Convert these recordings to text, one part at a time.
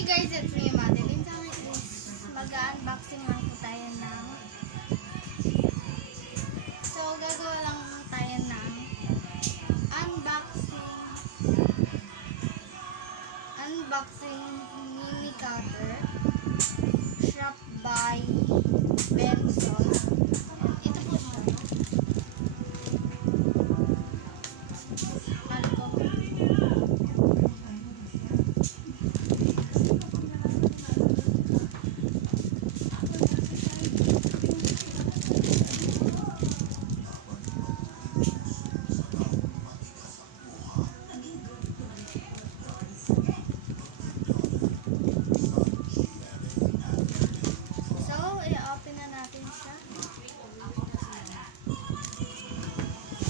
Hey guys, it's me, Madhilaine Tecson. Mag-unboxing lang po tayo ng gagawa lang tayo ng unboxing mini cutter shop by Bnesos. Ito po siya. I-open na natin siya.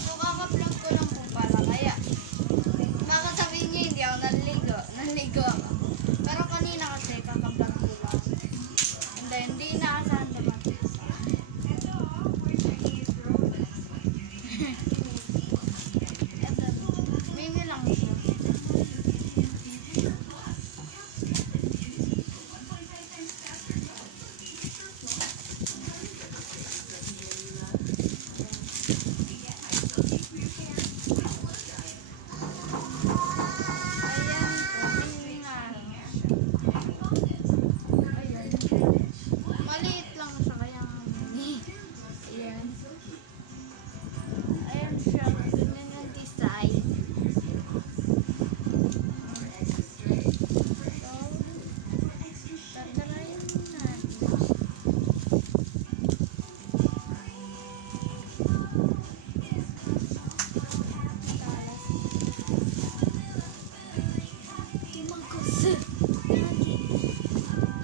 So, kaka-vlog ko lang po pala. Kaya, baka sabihin niyo hindi ako naligo. Naligo ako. Pero kanina kasi kaka-vlog ko lang. And then, hindi naasahan naman. Mimi lang siya. Ayan siya, ganyan yung design. So, tatarayin natin.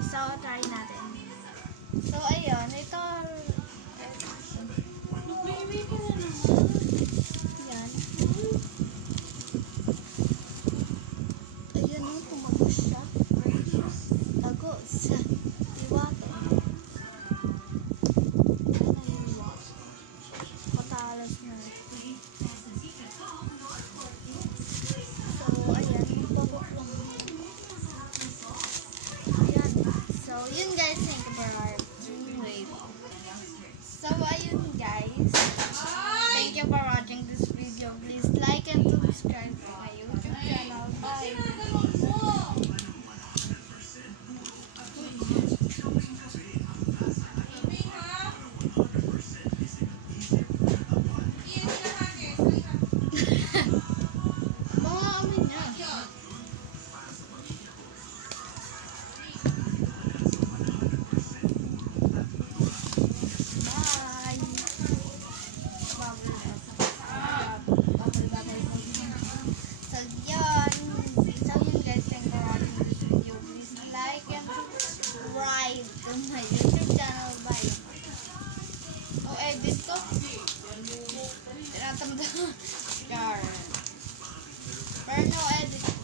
So, try natin. So, ayun, ito baby ko na naman. Yan. Ayan o, tumagos siya. Tagos. Iwato. Ayan na yung iwato. Patalas na. So, ayan. Babok lang. Ayan. So, yun guys. Thank you for watching. So, ayun guys. Thank you for watching this video. Please like and subscribe to my YouTube channel. To my YouTube channel. Bye. Oh, edit ko. Tinatamda. Pero no edit.